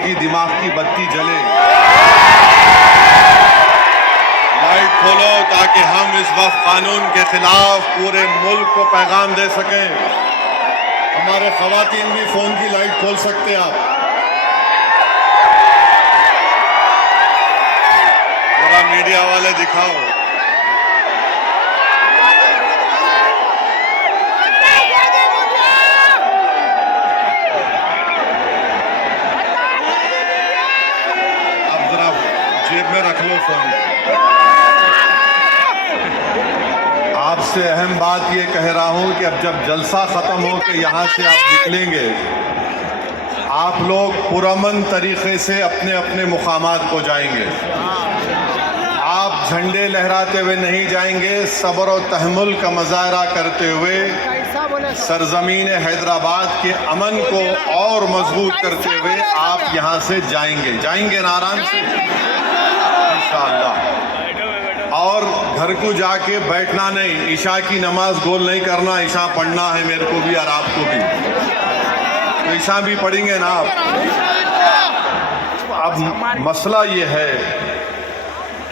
की दिमाग की बत्ती जले। लाइट खोलो ताकि हम इस वक्त कानून के खिलाफ पूरे मुल्क को पैगाम दे सकें। हमारे खवातीन भी फोन की लाइट खोल सकते हैं आप। जरा मीडिया वाले दिखाओ। जेब में रख लो फोन। आपसे अहम बात ये कह रहा हूं कि अब जब जलसा खत्म हो के यहाँ से आप निकलेंगे, आप लोग पुरअमन तरीके से अपने अपने मुकामात को जाएंगे। आप झंडे लहराते हुए नहीं जाएंगे, सब्र और तहम्मुल का मुजाहरा करते हुए सरजमीन हैदराबाद के अमन को और मजबूत करते हुए आप यहाँ से जाएंगे ना आराम से इंशाअल्लाह। और घर को जाके बैठना नहीं, ईशा की नमाज गोल नहीं करना। ईशा पढ़ना है मेरे को भी और आपको भी, तो ईशा भी पढ़ेंगे ना आप। अब मसला ये है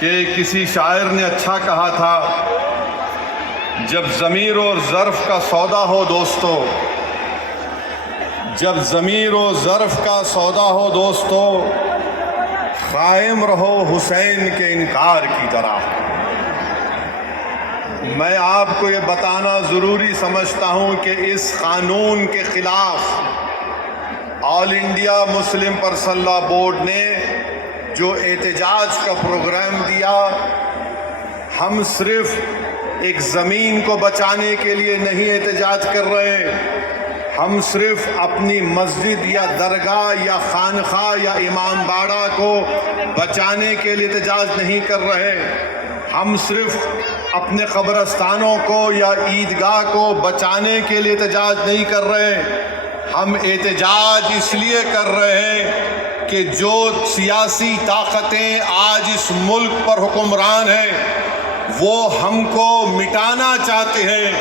कि किसी शायर ने अच्छा कहा था, जब ज़मीर और ज़र्फ़ का सौदा हो दोस्तों, जब ज़मीर और ज़र्फ़ का सौदा हो दोस्तों, कायम रहो हुसैन के इनकार की तरह। मैं आपको ये बताना ज़रूरी समझता हूँ कि इस कानून के ख़िलाफ़ all India Muslim personal law board ने जो एहतजाज का प्रोग्राम दिया, हम सिर्फ एक ज़मीन को बचाने के लिए नहीं एहतजाज कर रहे, हम सिर्फ अपनी मस्जिद या दरगाह या खानखा या इमाम बाड़ा को बचाने के लिए एहतजाज नहीं कर रहे, हम सिर्फ अपने कब्रस्तानों को या ईदगाह को बचाने के लिए एहतजाज नहीं कर रहे, हम एहतजाज इसलिए कर रहे हैं कि जो सियासी ताकतें आज इस मुल्क पर हुक्मरान हैं वो हमको मिटाना चाहते हैं,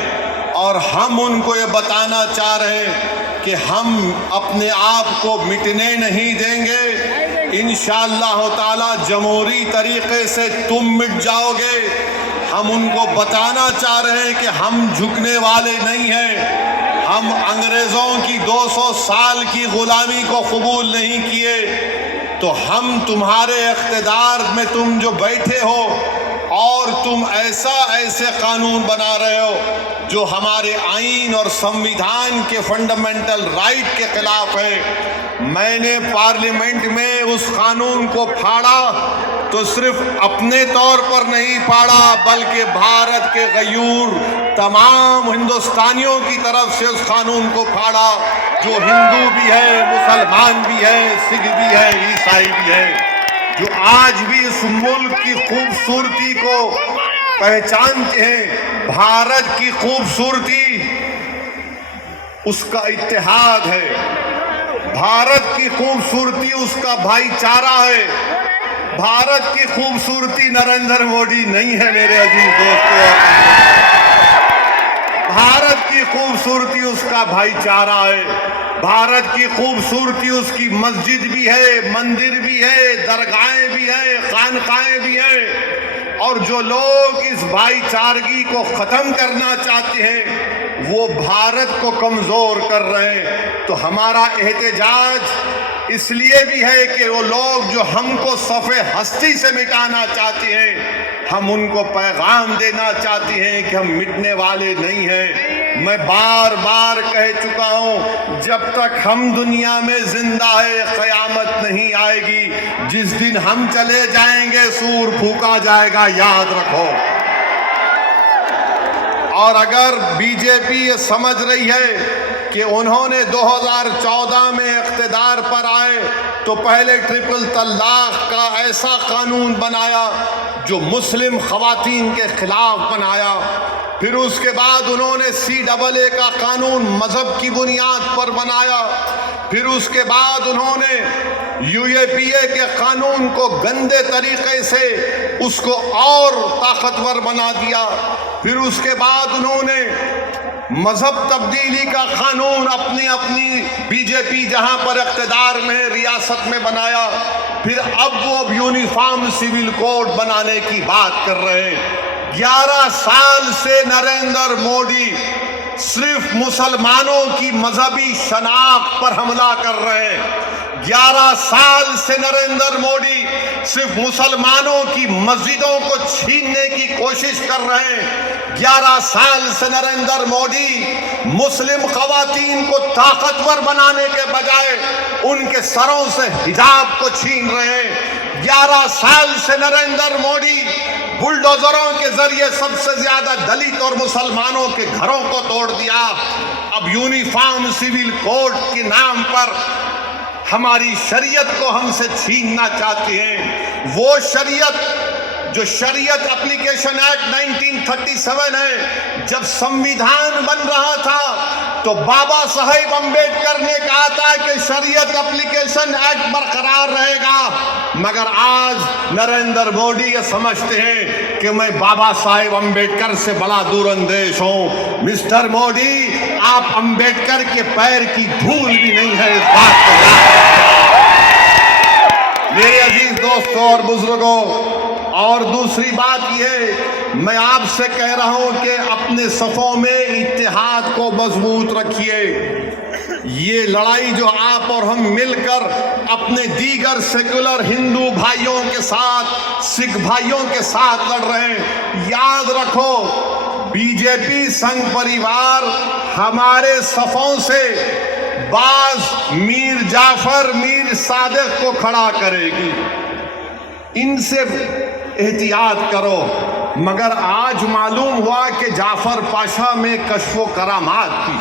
और हम उनको ये बताना चाह रहे हैं कि हम अपने आप को मिटने नहीं देंगे। इंशाअल्लाह ताला जमहूरी तरीके से तुम मिट जाओगे। हम उनको बताना चाह रहे हैं कि हम झुकने वाले नहीं हैं। हम अंग्रेज़ों की 200 साल की गुलामी को कबूल नहीं किए, तो हम तुम्हारे इख्तिदार में तुम जो बैठे हो और तुम ऐसे कानून बना रहे हो जो हमारे आईन और संविधान के फंडामेंटल राइट के खिलाफ है। मैंने पार्लियामेंट में उस कानून को फाड़ा तो सिर्फ अपने तौर पर नहीं फाड़ा, बल्कि भारत के गयूर तमाम हिंदुस्तानियों की तरफ से उस कानून को फाड़ा, जो हिंदू भी है, मुसलमान भी है, सिख भी है, ईसाई भी है, जो आज भी इस मुल्क की खूबसूरती को पहचानते हैं। भारत की खूबसूरती उसका इत्तेहाद है, भारत की खूबसूरती उसका भाईचारा है। भारत की खूबसूरती नरेंद्र मोदी नहीं है मेरे अजीज दोस्तों, भारत की खूबसूरती उसका भाईचारा है। भारत की खूबसूरती उसकी मस्जिद भी है, मंदिर भी है, दरगाहें भी है, खानकाएं भी है। और जो लोग इस भाईचारगी को ख़त्म करना चाहते हैं वो भारत को कमज़ोर कर रहे हैं। तो हमारा एहतजाज इसलिए भी है कि वो लोग जो हमको सफ़े हस्ती से मिटाना चाहते हैं, हम उनको पैगाम देना चाहते हैं कि हम मिटने वाले नहीं हैं। मैं बार बार कह चुका हूँ, जब तक हम दुनिया में जिंदा है क़यामत नहीं आएगी। जिस दिन हम चले जाएंगे सूर फूका जाएगा, याद रखो। और अगर बीजेपी ये समझ रही है कि उन्होंने 2014 में इख्तिदार पर आए तो पहले ट्रिपल तलाक का ऐसा कानून बनाया जो मुस्लिम ख़वातीन के खिलाफ बनाया, फिर उसके बाद उन्होंने CAA का कानून मज़हब की बुनियाद पर बनाया, फिर उसके बाद उन्होंने UAPA के कानून को गंदे तरीके से उसको और ताकतवर बना दिया, फिर उसके बाद उन्होंने मजहब तब्दीली का कानून अपनी अपनी बीजेपी जहां पर इख्तिदार में रियासत में बनाया, फिर अब वो यूनिफॉर्म सिविल कोड बनाने की बात कर रहे हैं। 11 साल से नरेंद्र मोदी सिर्फ मुसलमानों की मजहबी शनाख्त पर हमला कर रहे हैं। 11 साल से नरेंद्र मोदी सिर्फ मुसलमानों की मस्जिदों को छीनने की कोशिश कर रहे हैं। 11 साल से नरेंद्र मोदी मुस्लिम खवातीन को ताकतवर बनाने के बजाय उनके सरों से हिजाब को छीन रहे हैं। 11 साल से नरेंद्र मोदी बुलडोजरों के जरिए सबसे ज्यादा दलित और मुसलमानों के घरों को तोड़ दिया। अब यूनिफॉर्म सिविल कोड के नाम पर हमारी शरीयत को हमसे छीनना चाहते हैं। वो शरीयत जो शरीयत एप्लीकेशन एक्ट 1937 है, जब संविधान बन रहा था तो बाबा साहेब अम्बेडकर ने कहा था कि शरीयत एप्लीकेशन एक्ट बरकरार रहेगा, मगर आज नरेंद्र मोदी ये समझते हैं कि मैं बाबा साहेब अम्बेडकर से बड़ा दूरअंदेश हूं। मिस्टर मोदी, आप अम्बेडकर के पैर की धूल भी नहीं है, इस बात को याद रखें। मेरे अजीज दोस्तों और बुजुर्गों, और दूसरी बात यह, मैं आपसे कह रहा हूं कि अपने सफों में इत्तेहाद को मजबूत रखिए। ये लड़ाई जो आप और हम मिलकर अपने दीगर सेकुलर हिंदू भाइयों के साथ, सिख भाइयों के साथ लड़ रहे हैं, याद रखो बीजेपी संघ परिवार हमारे सफों से बाज मीर जाफर, मीर सादिक को खड़ा करेगी। इनसे एहतियात करो। मगर आज मालूम हुआ कि जाफर पाशा में कश्फो करामात थी।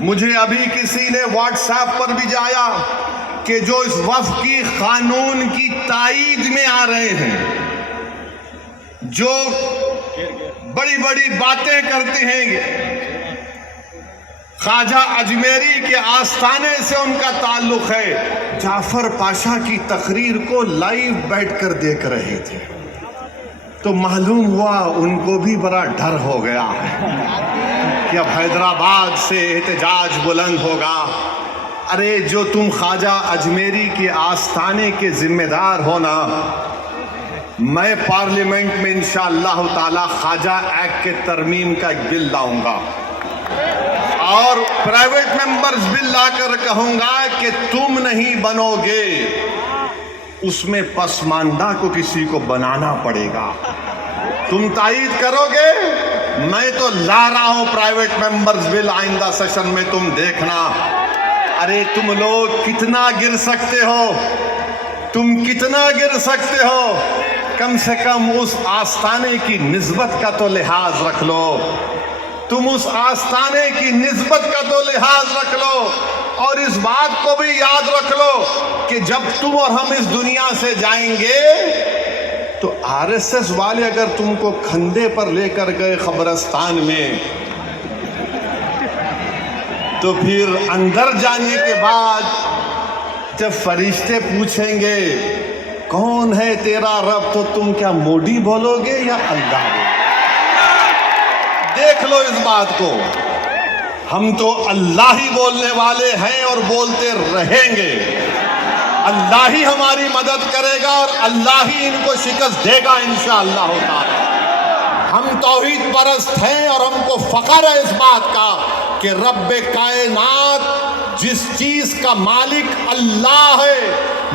मुझे अभी किसी ने व्हाट्सएप पर भी जाया कि जो इस वफ़ की कानून की ताईद में आ रहे हैं, जो बड़ी बड़ी बातें करते हैं, ख्वाजा अजमेरी के आस्थाने से उनका ताल्लुक है, जाफर पाशा की तकरीर को लाइव बैठकर देख रहे थे, तो मालूम हुआ उनको भी बड़ा डर हो गया है कि अब हैदराबाद से एहतजाज बुलंद होगा। अरे जो तुम ख्वाजा अजमेरी के आस्थाने के जिम्मेदार हो ना, मैं पार्लियामेंट में इंशाअल्लाह ताला ख्वाजा एक्ट के तरमीम का एक बिल लाऊंगा और प्राइवेट मेंबर्स बिल लाकर कहूंगा कि तुम नहीं बनोगे, उसमें पसमानदा को किसी को बनाना पड़ेगा। तुम तायीद करोगे, मैं तो ला रहा हूं प्राइवेट मेंबर्स बिल आइंदा सेशन में, तुम देखना। अरे तुम लोग कितना गिर सकते हो, तुम कितना गिर सकते हो, कम से कम उस आस्थाने की निस्बत का तो लिहाज रख लो। तुम उस आस्थाने की निस्बत का तो लिहाज रख लो और इस बात को भी याद रख लो कि जब तुम और हम इस दुनिया से जाएंगे तो आरएसएस वाले अगर तुमको खंधे पर लेकर गए कब्रिस्तान में, तो फिर अंदर जाने के बाद जब फरिश्ते पूछेंगे कौन है तेरा रब, तो तुम क्या मोदी बोलोगे या अल्लाह बोलोगे? देख लो इस बात को। हम तो अल्लाह ही बोलने वाले हैं और बोलते रहेंगे। अल्लाह ही हमारी मदद करेगा और अल्लाह ही इनको शिकस्त देगा इंशाअल्लाह ताला। हम तौहीद परस्त हैं और हमको फख्र है इस बात का कि रब्बे कायनात जिस चीज का मालिक अल्लाह है,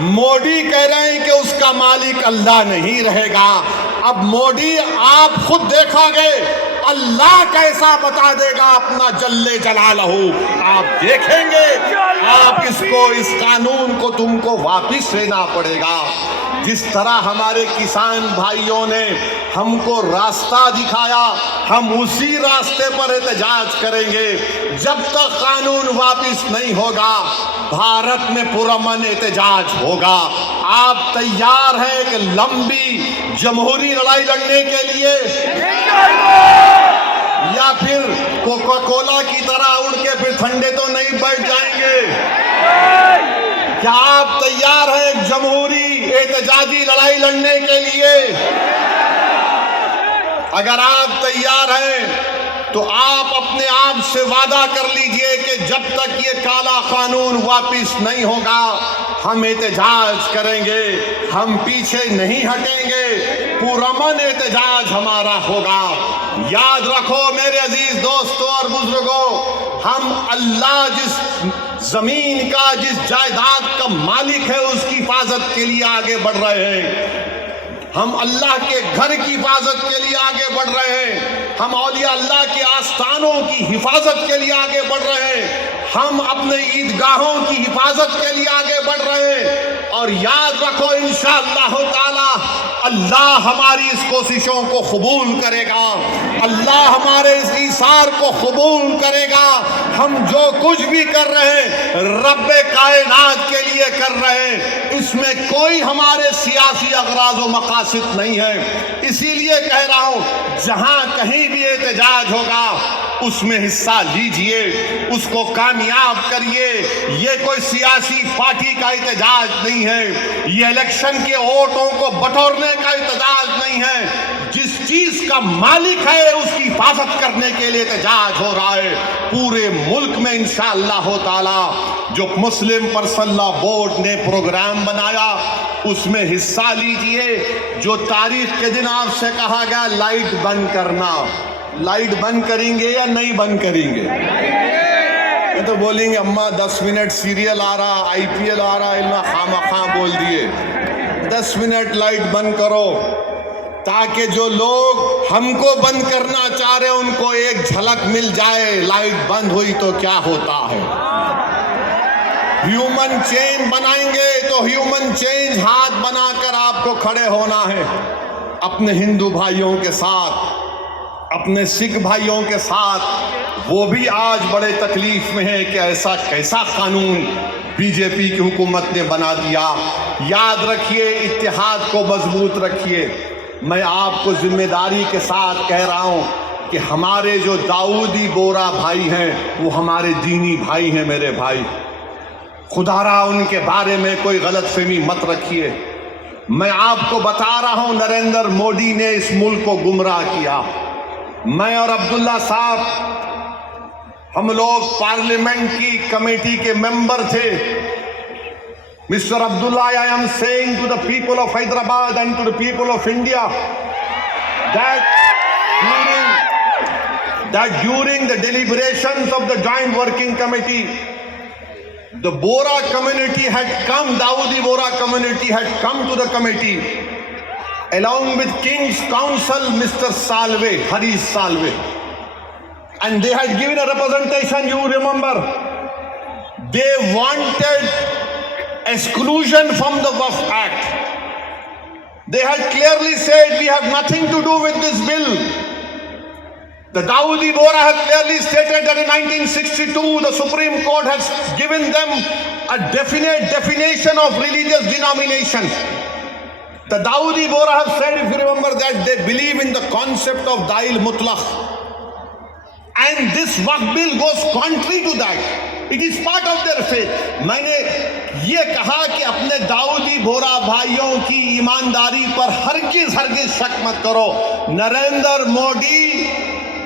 मोदी कह रहे हैं कि उसका मालिक अल्लाह नहीं रहेगा। अब मोदी आप खुद देखोगे अल्लाह कैसा बता देगा अपना जल्ले जलालहू, आप देखेंगे। आप इसको, इस कानून को तुमको वापिस लेना पड़ेगा। जिस तरह हमारे किसान भाइयों ने हमको रास्ता दिखाया, हम उसी रास्ते पर एहतजाज करेंगे। जब तक कानून वापिस नहीं होगा, भारत में पुरअमन एहतजाज होगा। आप तैयार हैं कि लंबी जमहूरी लड़ाई लड़ने के लिए, या फिर कोका कोला की तरह उड़ के फिर ठंडे तो नहीं बैठ जाएंगे? क्या आप तैयार हैं जमहूरी एहतजाजी लड़ाई लड़ने के लिए? अगर आप तैयार हैं तो आप अपने आप से वादा कर लीजिए कि जब तक ये काला कानून वापस नहीं होगा हम एहतजाज करेंगे, हम पीछे नहीं हटेंगे, पुरअमन एहतजाज हमारा होगा। याद रखो मेरे अजीज दोस्तों और बुजुर्गों, हम अल्लाह जिस जमीन का, जिस जायदाद का मालिक है उसकी हिफाजत के लिए आगे बढ़ रहे हैं। हम अल्लाह के घर की हिफाजत के लिए आगे बढ़ रहे हैं। हम औलिया अल्लाह के आस्थानों की हिफाजत के लिए आगे बढ़ रहे हैं। हम अपने ईदगाहों की हिफाजत के लिए आगे बढ़ रहे हैं। और याद रखो इंशाअल्लाह ताला अल्लाह हमारी इस कोशिशों को कबूल करेगा, अल्लाह हमारे इस ईसार को कबूल करेगा। हम जो कुछ भी कर रहे हैं रब्बे कायनात के लिए कर रहे हैं, इसमें कोई हमारे सियासी अगराज व मकासद नहीं है। इसीलिए कह रहा हूं जहां कहीं भी एहतजाज होगा उसमें हिस्सा लीजिए, उसको कामयाब करिए। ये कोई सियासी पार्टी का एहतजाज नहीं है, ये इलेक्शन के वोटों को बटोरने का एहतजाज नहीं है। जिस चीज का मालिक है उसकी हिफाजत करने के लिए एहतजाज हो रहा है पूरे मुल्क में इंशाअल्लाह ताला। जो मुस्लिम पर्सनल लॉ बोर्ड ने प्रोग्राम बनाया उसमें हिस्सा लीजिए। जो तारीख के दिन आपसे कहा गया लाइट बंद करना, लाइट बंद करेंगे या नहीं बंद करेंगे? तो बोलेंगे अम्मा 10 मिनट सीरियल आ रहा, IPL आ रहा, इल्मा खामा बोल दिए। 10 मिनट लाइट बंद करो ताकि जो लोग हमको बंद करना चाह रहे हैं उनको एक झलक मिल जाए लाइट बंद हुई तो क्या होता है। ह्यूमन चेन बनाएंगे तो ह्यूमन चेंज हाथ बनाकर आपको खड़े होना है अपने हिंदू भाइयों के साथ, अपने सिख भाइयों के साथ। वो भी आज बड़े तकलीफ में है कि ऐसा कैसा कानून बीजेपी की हुकूमत ने बना दिया। याद रखिए, इत्तेहाद को मजबूत रखिए। मैं आपको जिम्मेदारी के साथ कह रहा हूं कि हमारे जो दाऊदी बोरा भाई हैं वो हमारे दीनी भाई हैं। मेरे भाई, खुदारा उनके बारे में कोई गलतफहमी मत रखिए। मैं आपको बता रहा हूं नरेंद्र मोदी ने इस मुल्क को गुमराह किया। मैं और अब्दुल्ला साहब हम लोग पार्लियामेंट की कमेटी के मेंबर थे। Mister Abdullah, I am saying to the people of Hyderabad and to the people of India that during the deliberations of the joint working committee, the Bora community had come, Dawoodi Bora community had come to the committee along with King's Counsel Mr. Salve, Harish Salve, and they had given a representation. You remember, they wanted exclusion from the Waqf Act. They had clearly said we have nothing to do with this bill. The Dawoodi Bohra has clearly stated that in 1962 the Supreme Court has given them a definite definition of religious denomination. The Dawoodi Bohra have said, if you remember, that they believe in the concept of Dail Mutlaq. And this Waqf bill goes contrary to that. It is part of their faith. मैंने ये कहा कि अपने दाऊदी बोरा भाइयों की ईमानदारी पर हरगिज शक मत करो। नरेंद्र मोदी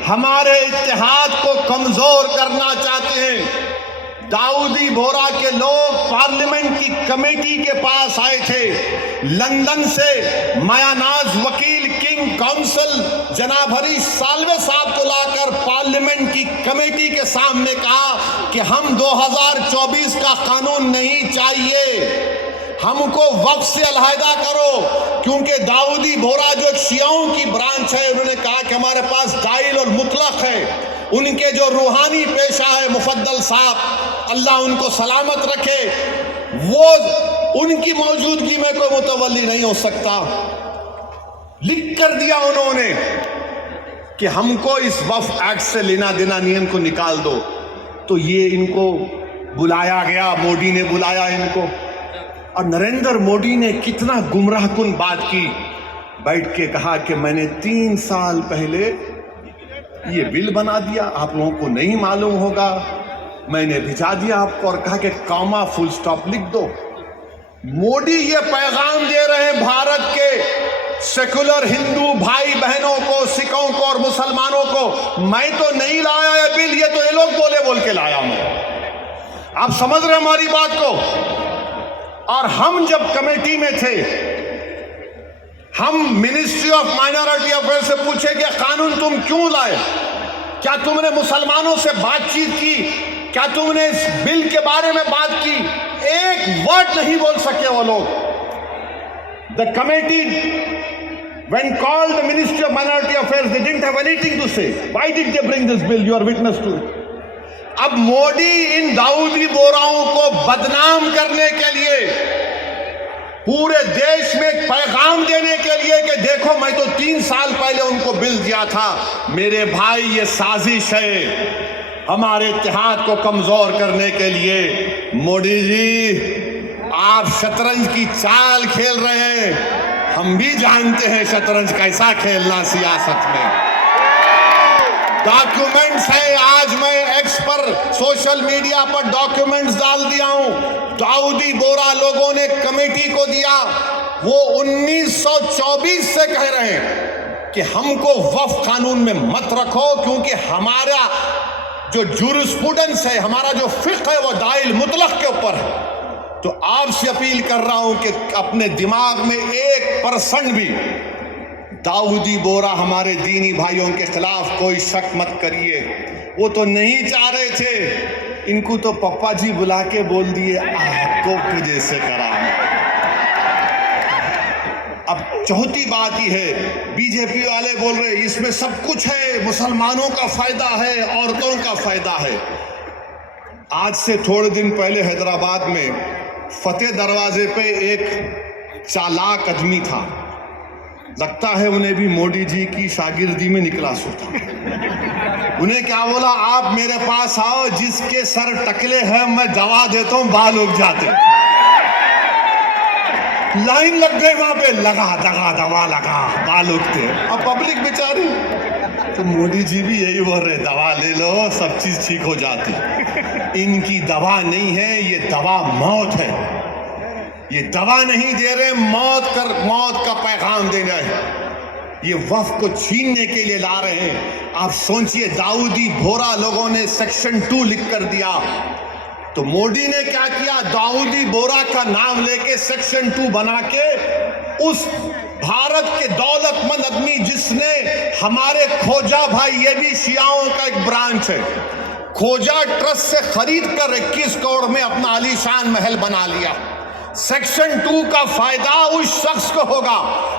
हमारे इत्तेहाद को कमजोर करना चाहते हैं। दाऊदी बोरा के लोग पार्लियामेंट की कमेटी के पास आए थे लंदन से। मायानाज वकील किंग काउंसिल जनाब हरीश साल्वे साहब को लाकर पार्लियामेंट की कमेटी के सामने कहा कि हम 2024 का कानून नहीं चाहिए, हमको वक्फ से अलहदा करो। क्योंकि दाऊदी बोरा जो शियाओं की ब्रांच है, उन्होंने कहा कि हमारे पास दाइल और मुतलक है। उनके जो रूहानी पेशा है मुफद्दल साहब, अल्लाह उनको सलामत रखे, वो उनकी मौजूदगी में कोई मुतवल्ली नहीं हो सकता। लिख कर दिया उन्होंने कि हमको इस वक्फ एक्ट से लेना देना नहीं, इनको निकाल दो। तो ये इनको बुलाया गया, मोदी ने बुलाया इनको, और नरेंद्र मोदी ने कितना गुमराहकुन बात की। बैठ के कहा कि मैंने 3 साल पहले ये बिल बना दिया, आप लोगों को नहीं मालूम होगा, मैंने भिजा दिया आपको, और कहा कि कॉमा फुल स्टॉप लिख दो। मोदी ये पैगाम दे रहे हैं भारत के सेकुलर हिंदू भाई बहनों को, सिखों को और मुसलमानों को। मैं तो नहीं लाया ये बिल, ये तो ये लोग बोल के लाया मैं। आप समझ रहे हमारी बात को? और हम जब कमेटी में थे, हम मिनिस्ट्री ऑफ माइनॉरिटी अफेयर से पूछे कि कानून तुम क्यों लाए? क्या तुमने मुसलमानों से बातचीत की? क्या तुमने इस बिल के बारे में बात की? एक वर्ड नहीं बोल सके वो लोग। The committee, when called the Ministry of Minority Affairs, they didn't have anything to say. Why did they bring this bill? You are witness to it. अब मोदी इन दाऊदी बोराओं को बदनाम करने के लिए, पूरे देश में एक पैगाम देने के लिए कि देखो मैं तो 3 साल पहले उनको बिल दिया था। मेरे भाई, ये साजिश है हमारे इत्तेहाद को कमजोर करने के लिए। मोदी जी, आप शतरंज की चाल खेल रहे हैं। हम भी जानते हैं शतरंज कैसा खेलना सियासत में। डॉक्यूमेंट्स है, आज मैं एक्स पर, सोशल मीडिया पर डॉक्यूमेंट्स डाल दिया हूं। दाऊदी बोरा लोगों ने कमेटी को दिया, वो 1924 से कह रहे हैं कि हमको वक्फ कानून में मत रखो, क्योंकि हमारा जो जूरिस्प्रूडेंस है, हमारा जो फिक्र है, वो दाइल मुतलक के ऊपर है। तो आपसे अपील कर रहा हूं कि अपने दिमाग में 1% भी दाऊदी बोरा हमारे दीनी भाइयों के खिलाफ कोई शक मत करिए। वो तो नहीं चाह रहे थे, इनको तो पप्पा जी बुला के बोल दिए आपको तुझे से करा। अब चौथी बात ही है, बीजेपी वाले बोल रहे इसमें सब कुछ है, मुसलमानों का फायदा है, औरतों का फायदा है। आज से थोड़े दिन पहले हैदराबाद में फतेह दरवाजे पे एक चालाक आदमी था, लगता है उन्हें भी मोदी जी की शागिर्दी में निकला सो था। उन्हें क्या बोला, आप मेरे पास आओ, जिसके सर टकले हैं मैं दवा देता हूं, बाल उग जाते। लाइन लग गई वहां पे, लगा दवा लगा, बाल उगते। अब पब्लिक बेचारी, तो मोदी जी भी यही बोल रहे, दवा ले लो सब चीज ठीक हो जाती। इनकी दवा नहीं है, ये दवा मौत है। ये दवा नहीं दे रहे, मौत का पैगाम दे रहे हैं। ये वक्फ को छीनने के लिए ला रहे हैं। आप सोचिए, दाऊदी बोरा लोगों ने सेक्शन 2 लिख कर दिया, तो मोदी ने क्या किया, दाऊदी बोरा का नाम लेके सेक्शन 2 बना के उस भारत के दौलतमंद आदमी जिसने हमारे खोजा भाई, ये भी शियाओं का एक ब्रांच है, खोजा ट्रस्ट से खरीद कर 21 करोड़ में अपना आलीशान महल बना लिया। सेक्शन 2 का फायदा उस शख्स को होगा।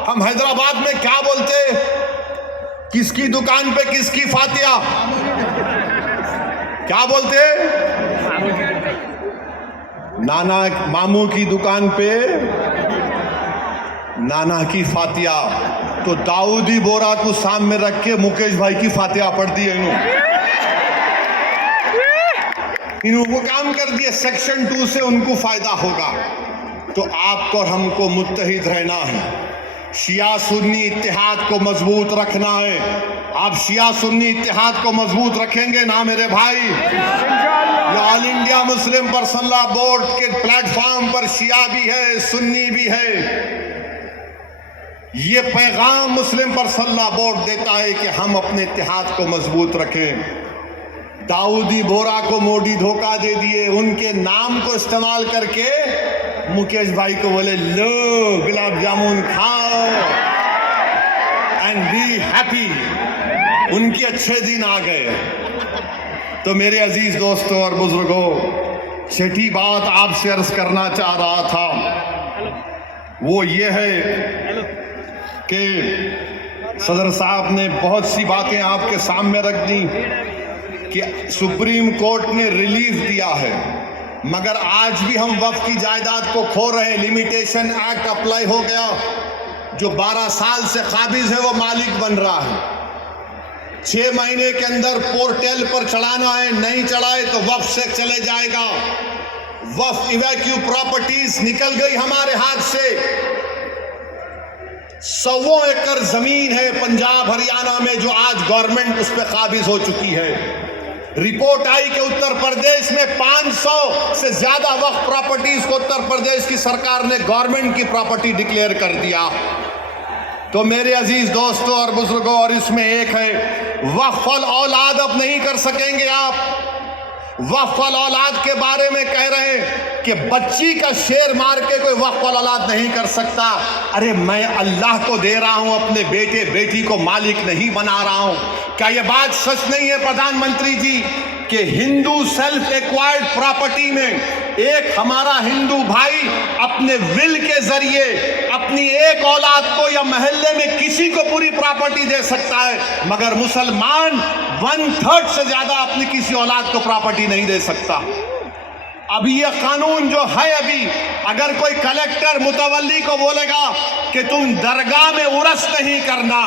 हम हैदराबाद में क्या बोलते, किसकी दुकान पे किसकी फातिया, क्या बोलते, नाना मामू की दुकान पे नाना की फातिया। तो दाऊदी बोरा को सामने रख के मुकेश भाई की फातिया पढ़ दी है इन्होंने वो काम कर दिया। सेक्शन 2 से उनको फायदा होगा। तो आपको और हमको मुत्तहिद रहना है, शिया सुन्नी इत्तेहाद को मजबूत रखना है। आप शिया सुन्नी इत्तेहाद को मजबूत रखेंगे ना मेरे भाई? All India Muslim personal law board के प्लेटफॉर्म पर शिया भी है, सुन्नी भी है। ये पैगाम मुस्लिम पर्सनल लॉ बोर्ड देता है कि हम अपने इत्तेहाद को मजबूत रखें। दाऊदी बोरा को मोदी धोखा दे दिए, उनके नाम को इस्तेमाल करके मुकेश भाई को बोले लो गुलाब जामुन खाओ एंड बी हैप्पी। उनके अच्छे दिन आ गए। तो मेरे अजीज दोस्तों और बुजुर्गों, छठी बात आपसे अर्ज करना चाह रहा था वो ये है कि सदर साहब ने बहुत सी बातें आपके सामने रख दी कि सुप्रीम कोर्ट ने रिलीफ दिया है, मगर आज भी हम वक्फ की जायदाद को खो रहे हैं। लिमिटेशन एक्ट अप्लाई हो गया, जो 12 साल से काबिज है वो मालिक बन रहा है। 6 महीने के अंदर पोर्टल पर चढ़ाना है, नहीं चढ़ाए तो वक्फ से चले जाएगा। वक्फ इवैक्यू प्रॉपर्टीज निकल गई हमारे हाथ से। 100 एकड़ जमीन है पंजाब हरियाणा में जो आज गवर्नमेंट उस पर काबिज हो चुकी है। रिपोर्ट आई कि उत्तर प्रदेश में 500 से ज्यादा वक्फ प्रॉपर्टीज को उत्तर प्रदेश की सरकार ने गवर्नमेंट की प्रॉपर्टी डिक्लेयर कर दिया। तो मेरे अजीज दोस्तों और बुजुर्गों, और इसमें एक है, वक्फ़ल औलाद अब नहीं कर सकेंगे आप। वक्फ़ल औलाद के बारे में कह रहे हैं कि बच्ची का शेर मार के कोई वक्फ़ल औलाद नहीं कर सकता। अरे मैं अल्लाह को दे रहा हूं, अपने बेटे बेटी को मालिक नहीं बना रहा हूं। क्या यह बात सच नहीं है प्रधानमंत्री जी कि हिंदू सेल्फ एक्वायर्ड प्रॉपर्टी में एक हमारा हिंदू भाई अपने विल के जरिए अपनी एक औलाद को या मोहल्ले में किसी को पूरी प्रॉपर्टी दे सकता है, मगर मुसलमान 1/3 से ज्यादा अपनी किसी औलाद को प्रॉपर्टी नहीं दे सकता। अभी ये कानून जो है, अभी अगर कोई कलेक्टर मुतवल्ली को बोलेगा कि तुम दरगाह में उर्स नहीं करना,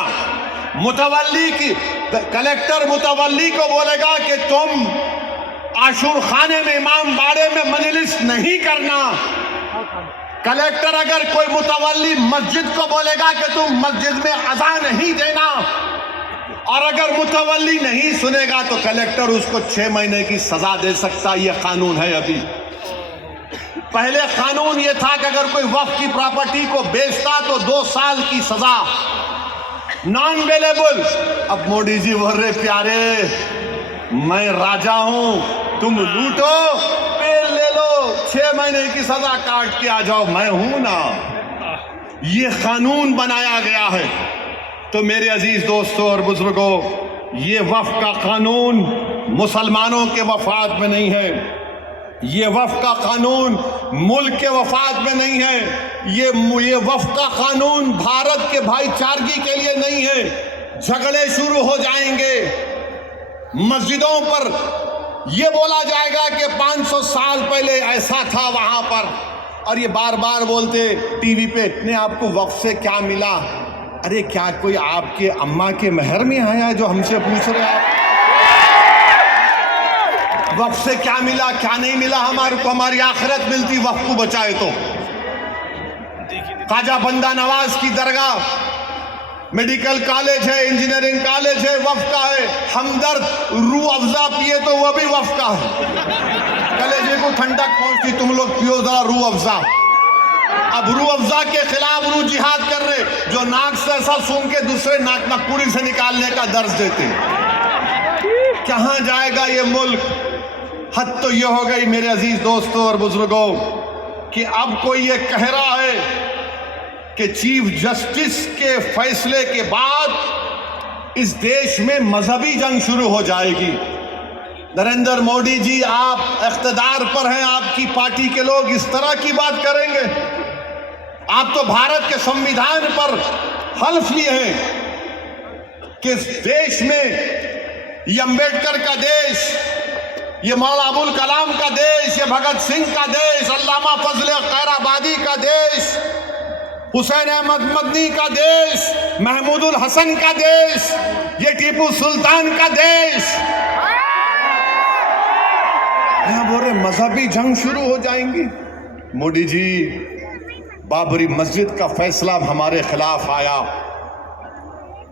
कलेक्टर मुतवल्ली को बोलेगा कि तुम आशूर खाने में, इमाम बाड़े में मजलिस नहीं करना, कलेक्टर अगर कोई मुतवल्ली मस्जिद को बोलेगा कि तुम मस्जिद में अज़ान नहीं देना, और अगर मुतवल्ली नहीं सुनेगा तो कलेक्टर उसको 6 महीने की सजा दे सकता। यह कानून है। अभी पहले कानून यह था कि अगर कोई वक्फ की प्रॉपर्टी को बेचता तो 2 साल की सजा, नॉन वेलेबल। अब मोदी जी बोल रहे, प्यारे मैं राजा हूं, तुम लूटो, पेल ले लो, 6 महीने की सजा काट के आ जाओ, मैं हूं ना। ये कानून बनाया गया है। तो मेरे अजीज दोस्तों और बुजुर्गों, ये वक्फ का कानून मुसलमानों के वफाद में नहीं है, ये वक्फ का कानून मुल्क के वफाद में नहीं है, ये वक्फ का कानून भारत के भाईचारगी के लिए नहीं है। झगड़े शुरू हो जाएंगे, मस्जिदों पर यह बोला जाएगा कि 500 साल पहले ऐसा था वहां पर, और ये बार बार बोलते टीवी पे, ने आपको वक्फ से क्या मिला? अरे क्या कोई आपके अम्मा के महर में आया है जो हमसे पूछ रहे आप वक्फ से क्या मिला क्या नहीं मिला? हमारे को हमारी आखिरत मिलती वक्फ को बचाए तो। ख्वाजा बंदा नवाज की दरगाह, मेडिकल कॉलेज है, इंजीनियरिंग कॉलेज है, वक्फ का है। हमदर्द रूह अफ़ज़ा पिए तो वह भी वक्फ का है। कलेजे को ठंडक पहुंचती, तुम लोग पियो जरा रूह अफ़ज़ा। अब रूह अफ़ज़ा के खिलाफ रूह जिहाद कर रहे, जो नाक से ऐसा सूंघ के दूसरे नाक नकुरी से निकालने का दर्ज देते। कहां जाएगा ये मुल्क? हद तो ये हो गई मेरे अजीज दोस्तों और बुजुर्गों कि अब कोई ये कह रहा है कि चीफ जस्टिस के फैसले के बाद इस देश में मजहबी जंग शुरू हो जाएगी। नरेंद्र मोदी जी, आप इख्तिदार पर हैं, आपकी पार्टी के लोग इस तरह की बात करेंगे? आप तो भारत के संविधान पर हल्फ लिए हैं कि इस देश में ये अम्बेडकर का देश, ये मौलाना अबुल कलाम का देश, ये भगत सिंह का देश, अल्लामा फजल खैराबादी का देश, हुसैन अहमद मदनी का देश, महमूदुल हसन का देश, ये टीपू सुल्तान का देश। यहां बोल रहे मजहबी जंग शुरू हो जाएंगी। मोदी जी, बाबरी मस्जिद का फैसला हमारे खिलाफ आया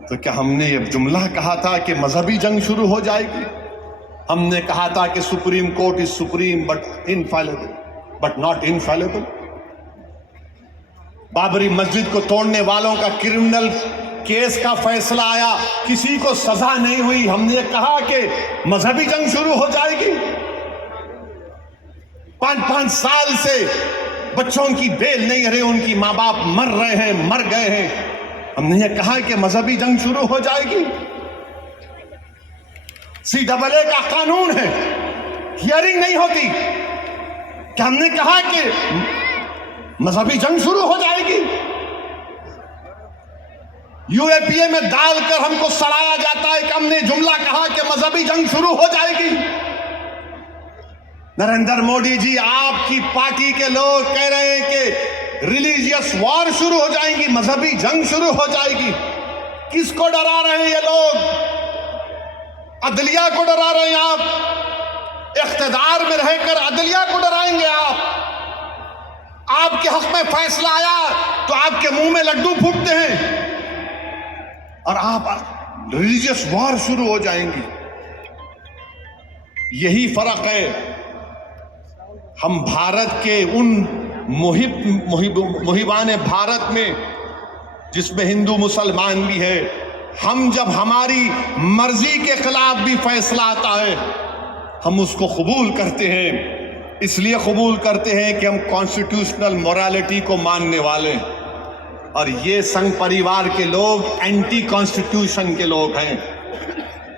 तो क्या हमने ये जुमला कहा था कि मजहबी जंग शुरू हो जाएगी? हमने कहा था कि supreme court is supreme but infallible, but not infallible. Babri मस्जिद को तोड़ने वालों का क्रिमिनल केस का फैसला आया, किसी को सजा नहीं हुई, हमने कहा कि मजहबी जंग शुरू हो जाएगी। 5-5 साल से बच्चों की बेल नहीं रही, उनकी माँ बाप मर रहे हैं, मर गए हैं, हमने ये कहा कि मजहबी जंग शुरू हो जाएगी। CAA का कानून है, हियरिंग नहीं होती, क्या हमने कहा कि मजहबी जंग शुरू हो जाएगी? UAPA में डालकर हमको सड़ाया जाता है कि हमने जुमला कहा कि मजहबी जंग शुरू हो जाएगी। नरेंद्र मोदी जी, आपकी पार्टी के लोग कह रहे हैं कि रिलीजियस वॉर शुरू हो जाएगी, मजहबी जंग शुरू हो जाएगी। किसको डरा रहे हैं ये लोग? अदलिया को डरा रहे हैं आप। इख्तिदार में रहकर अदलिया को डराएंगे आप। आपके हक में फैसला आया तो आपके मुंह में लड्डू फूटते हैं और आप रिलीजियस वॉर शुरू हो जाएंगी। यही फर्क है। हम भारत के उन मुहिबान भारत में जिसमें हिंदू मुसलमान भी है। हम जब हमारी मर्जी के खिलाफ भी फैसला आता है हम उसको कबूल करते हैं। इसलिए कबूल करते हैं कि हम कॉन्स्टिट्यूशनल मोरालिटी को मानने वाले हैं, और ये संघ परिवार के लोग एंटी कॉन्स्टिट्यूशन के लोग हैं।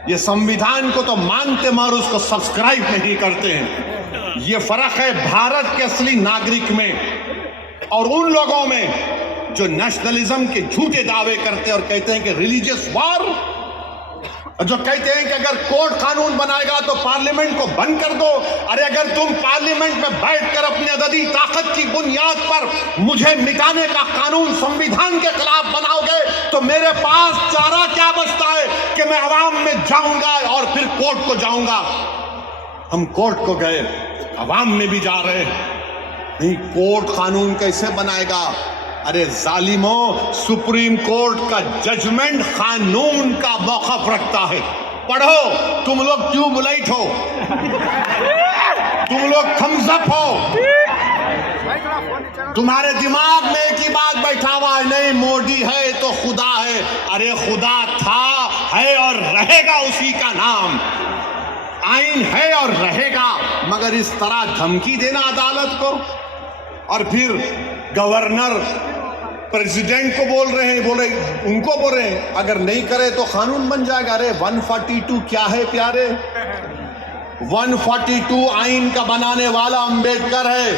ये संविधान को तो मानते मगर उसको सब्सक्राइब नहीं करते हैं। ये फर्क है भारत के असली नागरिक में और उन लोगों में जो नेशनलिज्म के झूठे दावे करते हैं और कहते हैं कि रिलीजियस वार, जो कहते हैं कि अगर कोर्ट कानून बनाएगा तो पार्लियामेंट को बंद कर दो। अरे अगर तुम पार्लियामेंट में बैठकर अपनी अददी ताकत की बुनियाद पर मुझे मिटाने का कानून संविधान के खिलाफ बनाओगे तो मेरे पास चारा क्या बचता है कि मैं अवाम में जाऊंगा और फिर कोर्ट को जाऊंगा। हम कोर्ट को गए, अवाम में भी जा रहे हैं। नहीं, कोर्ट कानून कैसे बनाएगा? अरे जालिमों, सुप्रीम कोर्ट का जजमेंट कानून का मौक़िफ़ रखता है। पढ़ो, तुम लोग ट्यूबलाइट हो, तुम लोग थम्स अप हो, तुम्हारे दिमाग में एक ही बात बैठा हुआ है, नहीं मोदी है तो खुदा है। अरे खुदा था, है और रहेगा उसी का नाम। आइन है और रहेगा, मगर इस तरह धमकी देना अदालत को, और फिर गवर्नर प्रेसिडेंट को बोल रहे हैं, उनको बोल रहे हैं अगर नहीं करे तो कानून बन जाएगा। अरे 142 क्या है प्यारे? 142 आइन का बनाने वाला अंबेडकर है।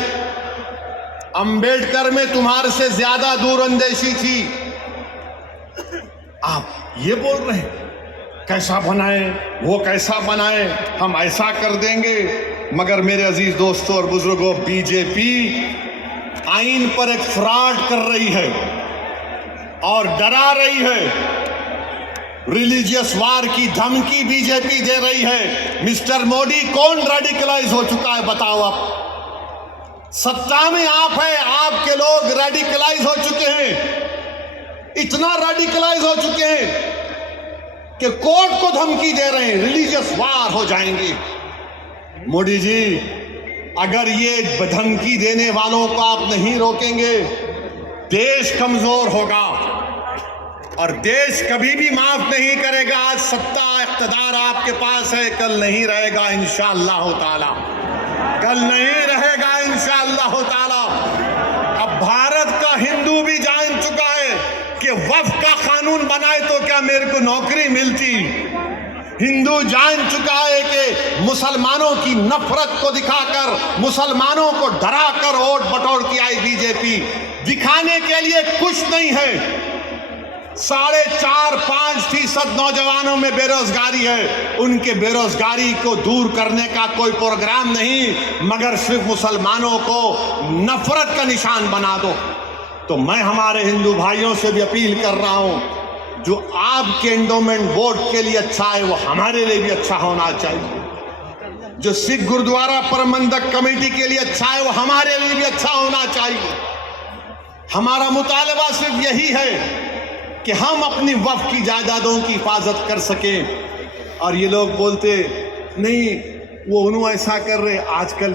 अंबेडकर में तुम्हारे से ज्यादा दूरअंदेशी थी। आप ये बोल रहे हैं कैसा बनाए, वो कैसा बनाए, हम ऐसा कर देंगे। मगर मेरे अजीज दोस्तों और बुजुर्गों, बीजेपी आइन पर एक फ्रॉड कर रही है और डरा रही है। रिलीजियस वार की धमकी बीजेपी दे रही है। मिस्टर मोदी, कौन रेडिकलाइज हो चुका है बताओ आप? सत्ता में आप है, आपके लोग रेडिकलाइज हो चुके हैं। इतना रेडिकलाइज हो चुके हैं कि कोर्ट को धमकी दे रहे हैं, रिलीजियस वार हो जाएंगे। मोदी जी, अगर ये धमकी देने वालों को आप नहीं रोकेंगे, देश कमजोर होगा और देश कभी भी माफ नहीं करेगा। आज सत्ता इख्तिदार आपके पास है, कल नहीं रहेगा इंशाअल्लाह ताला, कल नहीं रहेगा इंशाअल्लाह ताला। अब भारत का हिंदू भी जान चुका है कि वक्फ का कानून बनाए तो क्या मेरे को नौकरी मिलती। हिंदू जान चुका है कि मुसलमानों की नफरत को दिखाकर, मुसलमानों को डराकर वोट बटोर के आई बीजेपी। दिखाने के लिए कुछ नहीं है। 4.5-5% नौजवानों में बेरोजगारी है। उनके बेरोजगारी को दूर करने का कोई प्रोग्राम नहीं, मगर सिर्फ मुसलमानों को नफरत का निशान बना दो। तो मैं हमारे हिंदू भाइयों से भी अपील कर रहा हूं, जो आपके एंडोमेंट वोट के लिए अच्छा है वो हमारे लिए भी अच्छा होना चाहिए। जो सिख गुरुद्वारा प्रबंधक कमेटी के लिए अच्छा है वो हमारे लिए भी अच्छा होना चाहिए। हमारा मुतालबा सिर्फ यही है कि हम अपनी वक्फ की जायदादों की हिफाजत कर सकें। और ये लोग बोलते नहीं, वो उन्होंने ऐसा कर रहे, आजकल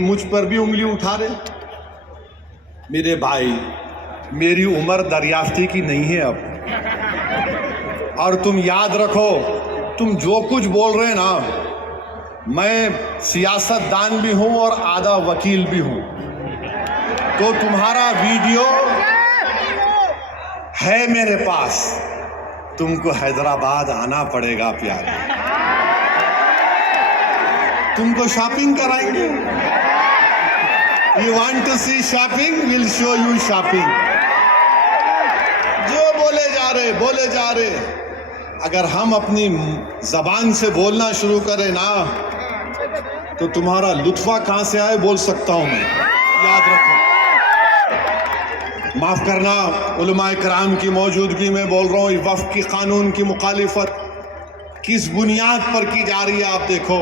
मुझ पर भी उंगली उठा रहे। मेरे भाई, मेरी उम्र दरियाफ्ती की नहीं है अब, और तुम याद रखो, तुम जो कुछ बोल रहे ना, मैं सियासतदान भी हूं और आधा वकील भी हूं। तो तुम्हारा वीडियो है मेरे पास, तुमको हैदराबाद आना पड़ेगा प्यारे, तुमको शॉपिंग कराएंगे। You want to see shopping, will show you shopping. जो बोले जा रहे, अगर हम अपनी जबान से बोलना शुरू करें ना तो तुम्हारा लुत्फा कहां से आए बोल सकता हूं मैं, याद रखो। माफ करना, उलमाए कराम की मौजूदगी में बोल रहा हूं। वक्फ की कानून की मुखालिफत किस बुनियाद पर की जा रही है आप देखो।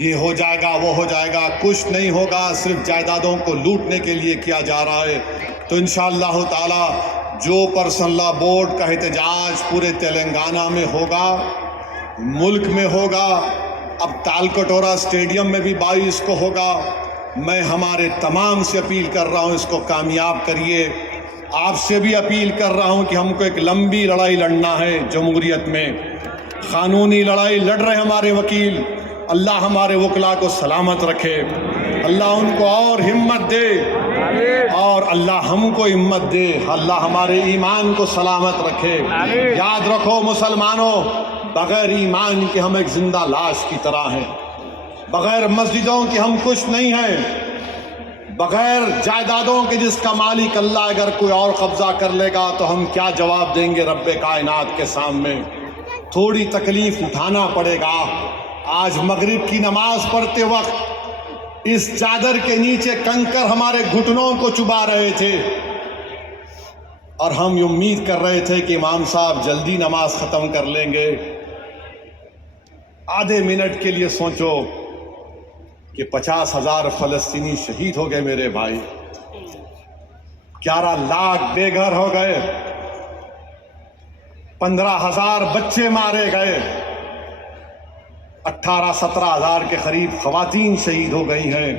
ये हो जाएगा, वो हो जाएगा, कुछ नहीं होगा, सिर्फ जायदादों को लूटने के लिए किया जा रहा है। तो इंशाअल्लाह ताला जो पर्सनल लॉ बोर्ड का एहतजाज पूरे तेलंगाना में होगा, मुल्क में होगा, अब तालकटोरा स्टेडियम में भी 22 को होगा। मैं हमारे तमाम से अपील कर रहा हूं, इसको कामयाब करिए। आपसे भी अपील कर रहा हूं कि हमको एक लंबी लड़ाई लड़ना है जमहूरियत में। कानूनी लड़ाई लड़ रहे हमारे वकील, अल्लाह हमारे वकला को सलामत रखे, अल्लाह उनको और हिम्मत दे और अल्लाह हमको हिम्मत दे, अल्लाह हमारे ईमान को सलामत रखे। याद रखो मुसलमानों, बगैर ईमान के हम एक जिंदा लाश की तरह हैं, बगैर मस्जिदों के हम कुछ नहीं हैं, बगैर जायदादों के जिसका मालिक अल्लाह अगर कोई और कब्जा कर लेगा तो हम क्या जवाब देंगे रब्बे कायनात के सामने। थोड़ी तकलीफ उठाना पड़ेगा। आज मगरिब की नमाज पढ़ते वक्त इस चादर के नीचे कंकर हमारे घुटनों को चुबा रहे थे और हम उम्मीद कर रहे थे कि इमाम साहब जल्दी नमाज खत्म कर लेंगे। आधे मिनट के लिए सोचो कि 50,000 फलस्तीनी शहीद हो गए मेरे भाई, 11 लाख बेघर हो गए, 15,000 बच्चे मारे गए, 18-17 के करीब खवातीन शहीद हो गई हैं।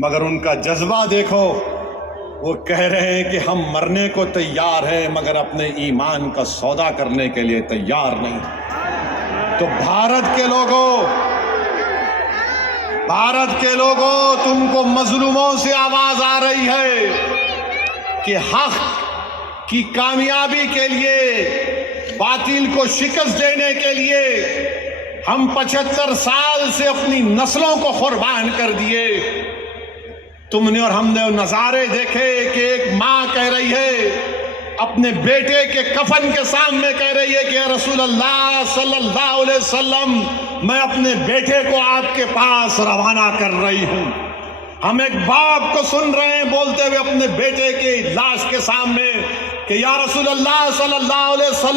मगर उनका जज्बा देखो, वो कह रहे हैं कि हम मरने को तैयार हैं मगर अपने ईमान का सौदा करने के लिए तैयार नहीं। तो भारत के लोगों तुमको मजलूमों से आवाज आ रही है कि हक की कामयाबी के लिए, बातिल को शिकस्त देने के लिए हम 75 साल से अपनी नस्लों को कुर्बान कर दिए। तुमने और हमने नजारे देखे कि एक माँ कह रही है अपने बेटे के कफन के सामने, कह रही है कि रसूल अल्लाह सल्लल्लाहु अलैहि वसल्लम, मैं अपने बेटे को आपके पास रवाना कर रही हूं। हम एक बाप को सुन रहे हैं बोलते हुए अपने बेटे की लाश के सामने कि या रसूल अल्लाह सल्लल्लाहु अलैहि वसल्लम